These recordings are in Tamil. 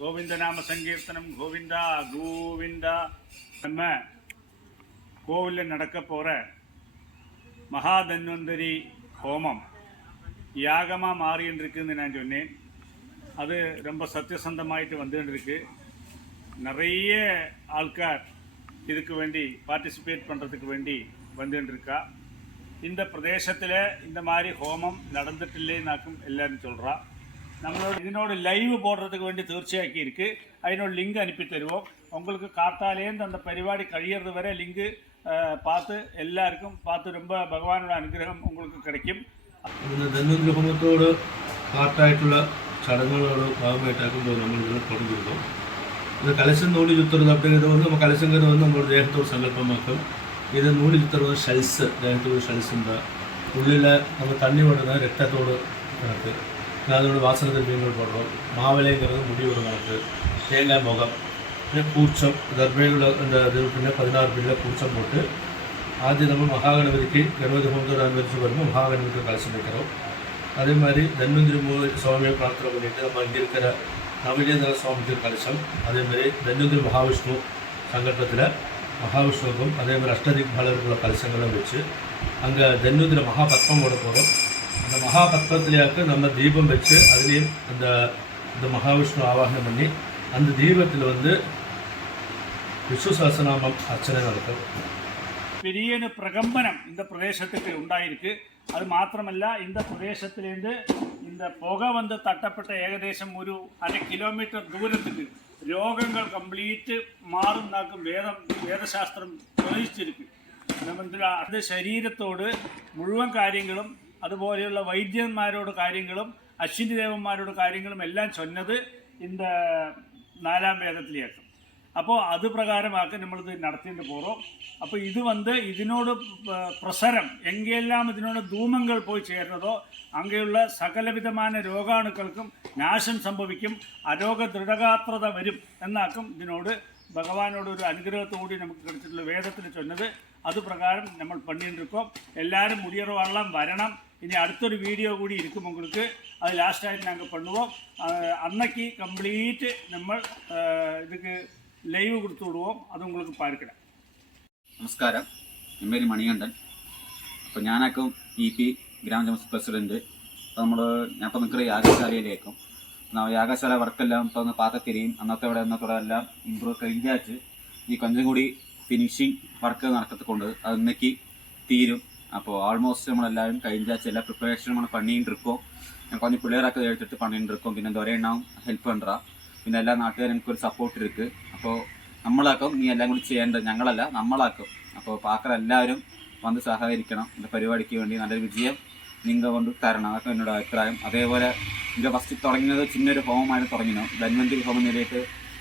கோவிந்தநாம சங்கீர்த்தனம் கோவிந்தா கோவிந்தா. நம்ம கோவிலில் நடக்க போகிற மகாதன்வந்தரி ஹோமம் யாகமாக மாறின்னு இருக்குன்னு நான் சொன்னேன். அது ரொம்ப சத்தியசந்தமாயிட்டு வந்துட்டு இருக்கு. நிறைய ஆள்கார் இதுக்கு வேண்டி பார்ட்டிசிபேட் பண்ணுறதுக்கு வேண்டி வந்துட்டு இருக்கா. இந்த பிரதேசத்தில் இந்த மாதிரி ஹோமம் நடந்துட்டில்லைன்னாக்கும் எல்லாரும் சொல்கிறா. நம்மளோட இதனோட லைவ் போடுறதுக்கு வேண்டி തീർച്ചയാക്കി இருக்கு. അതിനോട് ലിങ്ക് അനുപ്പി തരുவோம். உங்களுக்கு காத்தாலேருந்து அந்த പരിപാടി കഴിയുறது வரை லிங்கு பார்த்து எல்லாருக்கும் பார்த்து ரொம்ப ഭഗവാനോட അനുഗ്രഹം உங்களுக்கு கிடைக்கும். ധന്വന്തരി ഹോമത്തോട് പാർട്ടായിട്ടുള്ള ചടങ്ങുകളോട് ഭാഗമായിട്ടാക്കുമ്പോൾ നമ്മളിതിനെ തുടങ്ങിയിരിക്കും. ഇത് കലശം നൂല് ചുത്തുறது அப்படிங்கிறது நம்ம கலசங்கிறது நம்மளோட தேகத்தோட சங்கல்பமாக்கும். இது நூല് ചുത്തുறது ഷെൽസ്, ദേഹത്തോട് ഷെൽസ് ഉണ്ട്. ഉള്ളിൽ நம்ம தண்ணி விடுற രക്തത്തോട് കണക്ക്. அதோட வாசனை திரவியங்கள் போடுறோம். மாவிளைங்கிறது முடி ஒரு கணக்கு. தேங்காய் முகம், கூச்சம், தர்பைகள் அந்த இது பின்ன 16 பின்ன கூச்சம் போட்டு ஆദ്യം நம்ம மகாகணபதிக்கு கணபதி ஹோமத்தோடு அனுமதிச்சு வரும்போது மகாகணபதிக்கு கலசம் வைக்கிறோம். அதே மாதிரி தன்வந்திரி சுவாமியை பிரார்த்தனை பண்ணிட்டு நம்ம இங்கே இருக்கிற நவகேந்திர சுவாமிக்கு கலசம், அதேமாதிரி தன்வந்திரி மகாவிஷ்ணு சங்கல்பத்தில் மகாவிஷ்ணுவுக்கும் அதேமாதிரி அஷ்டதிக்பாலருக்குள்ள கலசங்களும் வச்சு அங்கே தன்வந்திரி மகாபத்மம் போட போகிறோம். அந்த மகாபத்மத்திலேயாக்கு நம்ம தீபம் வச்சு அதுலேயும் இந்த மகாவிஷ்ணு ஆவாகனம் பண்ணி அந்த தீபத்தில் விஷ்ணு சஹஸ்ரநாமம் அர்ச்சனை நடக்கும். பெரிய பிரகம்பனம் இந்த பிரதேசத்துக்கு உண்டாயிருக்கு. அது மாத்திரமல்ல, இந்த பிரதேசத்திலேருந்து இந்த புகை தட்டப்பட்ட ஏகദേശം ഒരു 1/2 കിലോമീറ്റർ ദൂരத்துக்கு രോഗങ്ങൾ കംപ്ലീറ്റ് മാറുന്നാക്കും വേദശാസ്ത്രം തെളിയിച്ചിരിക്കും. അത് ശരീരത്തോട് മുഴുവൻ കാര്യങ്ങളും അതുപോലെയുള്ള വൈദ്യന്മാരോട് കാര്യങ്ങളും അശ്വിനി ദേവന്മാരോട് കാര്യങ്ങളും എല്ലാം ചൊന്നത് இந்த 4ാം വേദത്തിലേക്കും. അപ്പോൾ അത് പ്രകാരമാക്കി നമ്മളിത് നടത്തിയിട്ട് പോகிறோம். അപ്പോൾ ഇത് ഇതിനോട് പ്രസരം എങ്കെല്ലാം ഇതിനോട് ധൂമങ്ങൾ പോയി ചേരുന്നതോ അങ്ങനെയുള്ള സകലവിധമായ രോഗാണുക്കൾക്കും നാശം സംഭവിക്കും, അരോഗ ദൃഢഗാത്രത വരും എന്നാക്കും ഇതിനോട് ഭഗവാനോട് ഒരു അനുഗ്രഹത്തോടെ നമുക്ക് കിടച്ചിട്ടുള്ള വേദത്തിൽ ചൊന്നത്. അത് പ്രകാരം നമ്മൾ പണിയിട്ടിരിക്കും. എല്ലാവരും മുടിയറ വള്ളം വരണം. ഇനി അടുത്തൊരു വീഡിയോ കൂടി ഇരിക്കും உங்களுக்கு. അത് ലാസ്റ്റായിട്ട് ഞങ്ങൾ பண்ணுவோம். അന്നേക്ക് കംപ്ലീറ്റ് നമ്മൾ இதுக்கு ലൈവ് കൊടുത്തു വിടുவோம். അത് உங்களுக்கு பார்க்கலாம். നമസ്കാരം, എൻ്റെ പേര് മണികണ്ഠൻ. അപ്പോൾ ഞാനാക്കും EP ഗ്രാമപഞ്ചായത്ത് പ്രസിഡൻറ്റ്. അപ്പോൾ ഞാനിപ്പോൾ നിൽക്കുന്ന യാഗശാലയിലേക്കും യാഗശാല വർക്കെല്ലാം ഇപ്പോൾ ഒന്ന് പാക്കത്തിരിയും അന്നത്തോടെ എല്ലാം ഇമ്പ്രൂവ് കഴിഞ്ഞാച്ച് ഈ കൊഞ്ചം കൂടി ഫിനിഷിങ് വർക്ക് നടക്കത്തിക്കൊണ്ട് അത് ഇന്നേക്ക് തീരും. അപ്പോൾ ആൾമോസ്റ്റ് നമ്മളെല്ലാവരും കഴിഞ്ഞാച്ച് എല്ലാ പ്രിപ്പറേഷനും നമ്മൾ പണിയിട്ടിരിക്കും. கொஞ்சம் பிள்ளையராக்க எடுத்துட்டு பண்ணிட்டு இருக்கோம். പിന്നെ ദൊരേണ്ണാവും ഹെൽപ്പ് പண்றா. പിന്നെ എല്ലാ നാട്ടുകാരും എനിക്കൊരു സപ്പോർട്ട് ഇருக்கு. അപ്പോൾ നമ്മളാക്കും നീ എല്ലാം കൂടി ചെയ്യേണ്ടത്, ഞങ്ങളല്ല നമ്മളാക്കും. അപ്പോൾ പാക്കർ എല്ലാവരും വന്ന് സഹകരിക്കണം. இந்த പരിപാടിക്ക് വേണ്ടി നല്ലൊരു വിജയം നിങ്ങൾ കൊണ്ട് തരണം. അതൊക്കെ എന്നോട് അഭിപ്രായം. അതേപോലെ ഇതിൻ്റെ ഫസ്റ്റ് തുടങ്ങിയത് ചിന്നൊരു ഹോമമായിട്ട് തുടങ്ങിനോ. ധന്വന്തരി ഹോമം നേരിട്ട്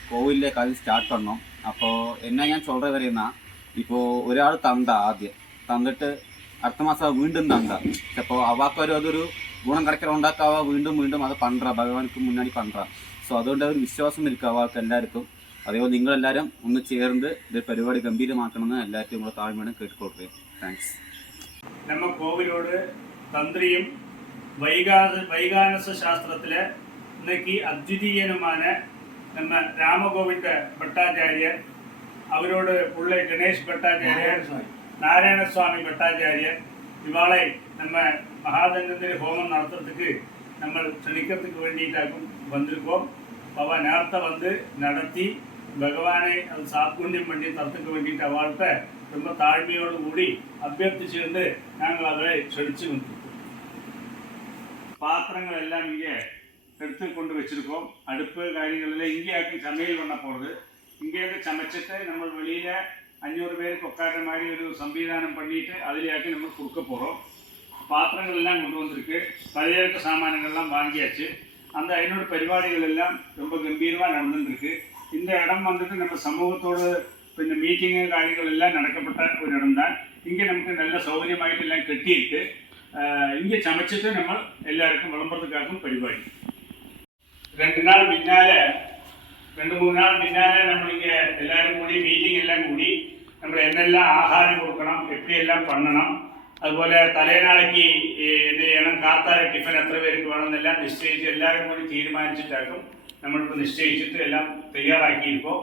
കോവിലേക്ക് അത് സ്റ്റാർട്ട് பண்ணோம். അപ്പോൾ എന്നാ ഞാൻ சொல்றது വരെയെന്നാ, ഇപ്പോൾ ഒരാൾ ആദ്യം തന്നിട്ട് അടുത്ത മാസം വീണ്ടും തന്ന. അപ്പോൾ അവാക്കൊരു അതൊരു ഗുണം கிடைக்கிற ഉണ്ടാക്കാവ വീണ്ടും അത് പண்றா, ഭഗവാനുക്ക് മുന്നാടി പண்றா. സോ അതുകൊണ്ട് ഒരു വിശ്വാസം ഇരിക്കും അവർക്ക് എല്ലാവർക്കും. അതേപോലെ നിങ്ങളെല്ലാവരും ഒന്ന് ചേർന്ന് ഇത് പരിപാടി ഗംഭീരമാക്കണമെന്ന് എല്ലാവർക്കും നമ്മളെ താഴ്മയാണ് കേട്ടുകൊടുക്കുക. താങ്ക്സ്. நம்ம கோவிலோடு தந்திரியும் வைகானச சாஸ்திரத்தில் இன்னைக்கு அத்விதீயனுமான நம்ம ராமகோவிந்த பட்டாச்சாரியர், அவரோட உள்ள கணேஷ் பட்டாச்சாரியர், நாராயணசுவாமி பட்டாச்சாரியர் இவாளை நம்ம மகாதன்வந்தரி ஹோமம் நடத்துறதுக்கு நம்ம க்ஷணிக்கிறதுக்கு வேண்டிட்டாக்கும் வந்திருக்கோம். அவ நேரத்தை நடத்தி பகவானை அது சாத்குண்யம் பண்ணி தரத்துக்கு வேண்டிட்டு அவள்கிட்ட ரொம்ப தாழ்மையோடு கூடி அபியர்த்திச்சிருந்து நாங்கள் அதை செடிச்சு வந்திருக்கோம். பாத்திரங்கள் எல்லாம் இங்கே எடுத்து கொண்டு வச்சிருக்கோம். அடுப்பு காரியங்களில் இங்கேயாக்கி சமையல் பண்ண போகிறது. இங்கேருந்து சமைச்சிட்டு நம்ம வெளியில் 500 பேருக்கு உட்கார்ற மாதிரி ஒரு சம்பிதானம் பண்ணிட்டு அதிலேயாக்கி நம்ம கொடுக்க போகிறோம். பாத்திரங்கள் எல்லாம் கொண்டு வந்திருக்கு. பழைய சாமான்கள்லாம் வாங்கியாச்சு. அந்த 500 പരിപാടിகள் எல்லாம் ரொம்ப கம்பீரமாக நடந்துருக்கு. இந்த இடம் நம்ம சமூகத்தோடு പിന്നെ மீட்டிங்கு காரியங்கள் எல்லாம் நடக்கப்பட்ட ஒரு இடம் தான். இங்கே நமக்கு நல்ல சௌகரியமாயிட்டு எல்லாம் கட்டியிருக்கு. இங்கே சமைச்சிட்டு நம்ம எல்லாருக்கும் விளம்பரத்துக்காகவும் പരിപാടി. 2 നാൾ പിന്നാലെ 2-3 നാൾ പിന്നാലെ നമ്മളിங்கே എല്ലാവരും കൂടി മീറ്റിംഗ് എല്ലാം കൂടി നമ്മൾ എന്നെല്ലാം ആഹാരം കൊടുക്കണം, എപ്പിയെല്ലാം பண்ணണം, അതുപോലെ തലേനാളേക്ക് എന്ത് ചെയ്യണം, കാത്താല ടിഫിൻ എത്ര പേർക്ക് വേണമെന്നെല്ലാം നിശ്ചയിച്ച് എല്ലാവരും കൂടി തീരുമാനിച്ചിട്ടാക്കും നമ്മളിപ്പോൾ നിശ്ചയിച്ചിട്ട് എല്ലാം തയ്യാറാക്കിയിരിക്കും.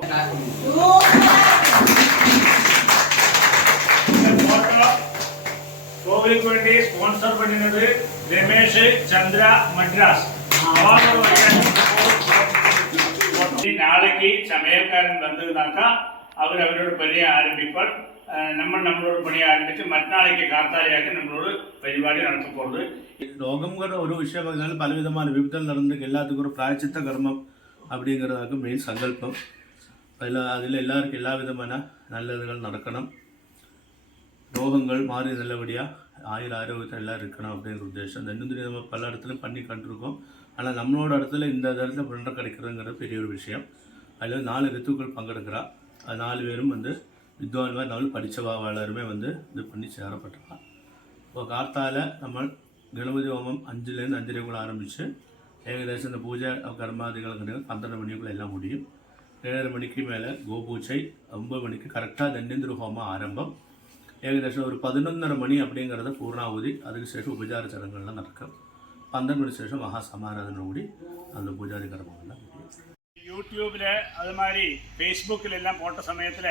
கோவிலுக்கு வேண்டி ஸ்பான்சர் பண்ணினது ரமேஷ் சந்திரா மட்ராஸ். நாளைக்கு சமையல்காரன் வந்ததுனாக்கா அவரோட பணியை ஆரம்பிப்பார். നമ്മളോട് പണി ആരംഭിച്ച് മറ്റന്നാളേക്ക് കാർത്താലയാക്കി നമ്മളോട് പരിപാടി നടത്തി പോകുന്നത്. രോഗംங்கிற ஒரு விஷயம் பார்த்தாலும் பலவிதமான விபத்தில் நடந்துருக்கு. எல்லாத்துக்கும் ஒரு பிராயச்சித்த கர்மம் அப்படிங்கிறதாக்கு மெயின் சங்கல்பம். அதில் எல்லாருக்கும் எல்லா விதமான நல்லதுகள் நடக்கணும், ரோகங்கள் மாறி நல்லபடியாக ஆரோக்கியத்தில் எல்லாம் இருக்கணும் அப்படிங்கிற உத்தேசம். இன்னும் நம்ம பல இடத்துலையும் பண்ணி கண்டிருக்கோம். ஆனால் நம்மளோட இடத்துல இந்த இடத்துல பண்ண கிடைக்கிறதுங்கிறது பெரிய ஒரு விஷயம். அதில் 4 ரித்துக்கள் பங்கெடுக்கிறா. அது 4 பேரும் வித்வான்மார் 4 படித்தவா எல்லாருமே இது பண்ணி சேரப்பட்டிருக்கான். இப்போ கார்த்தால நம்ம கணபதி ஹோமம் 5லேருந்து 5:30 ஆரம்பித்து ஏகദേശம் இந்த பூஜை கர்மாதிகள் 12 மணிக்குள்ளே எல்லாம் முடியும். 7:30 மணிக்கு மேலே கோபூஜை, 9 மணிக்கு கரெக்டாக தன்யந்திர ஹோமம் ஆரம்பம். ஏகദേശம் ஒரு 11:30 மணி அப்படிங்கிறத பூர்ணாவதி, அதுக்கு சேஷம் உபச்சார சடங்குகள்லாம் நடக்கும். 12 மணி சேஷம் மகா சமாராதனை கூடி அந்த பூஜாதி கர்மங்கள்லாம் முடியும். யூடியூபில் அது மாதிரி ஃபேஸ்புக்கில் எல்லாம் போட்ட சமயத்தில்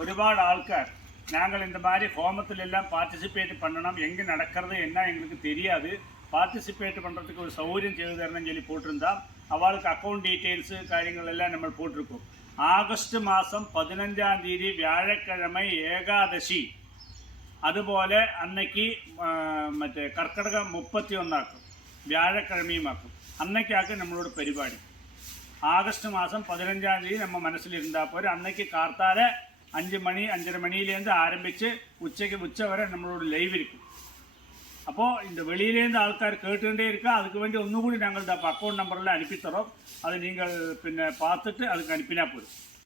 ഒരുപാട് ആൾക്കാർ நாங்கள் இந்த மாதிரி ஹோமத்தில் எல்லாம் பார்ட்டிசிபேட் பண்ணணும், எங்கே நடக்கிறது என்ன எங்களுக்கு தெரியாது, பார்ட்டிசிபேட் பண்ணுறதுக்கு ஒரு சௌகரியம் செய்து தரணும்னு சொல்லி போட்டிருந்தா அவளுக்கு அக்கௌண்ட் டீட்டெயில்ஸு காரியங்கள் எல்லாம் நம்ம போட்டிருக்கோம். ஆகஸ்ட் மாதம் 15ஆம் தேதி വ്യാഴക്കിഴமை ഏകാദശി, അതുപോലെ അന്നയ്ക്ക് മറ്റേ കർക്കിടകം 31 വ്യാഴക്കിഴമയുമാക്കും. അന്നയ്ക്കാക്കും നമ്മളോട് പരിപാടി. ആഗസ്റ്റ് മാസം 15ആം തീയതി நம்ம മനസ്സിലിരുന്നാൽ പോരെ. അന്നയ്ക്ക് കാർത്താല 5 മണി 5:30 மணிலேருந்து ஆரம்பித்து உச்ச வரை நம்மளோட லைவ் இருக்கும். அப்போது இந்த வெளியிலேருந்து ஆൾക്കാர் கேட்டுகிட்டே இருக்கா. அதுக்கு வேண்டி ஒன்றும் கூடி நாங்கள் இந்த அக்கௌண்ட் நம்பரில் அனுப்பித்தரோம். அது நீங்கள் பார்த்துட்டு அதுக்கு அனுப்பினா போதும்.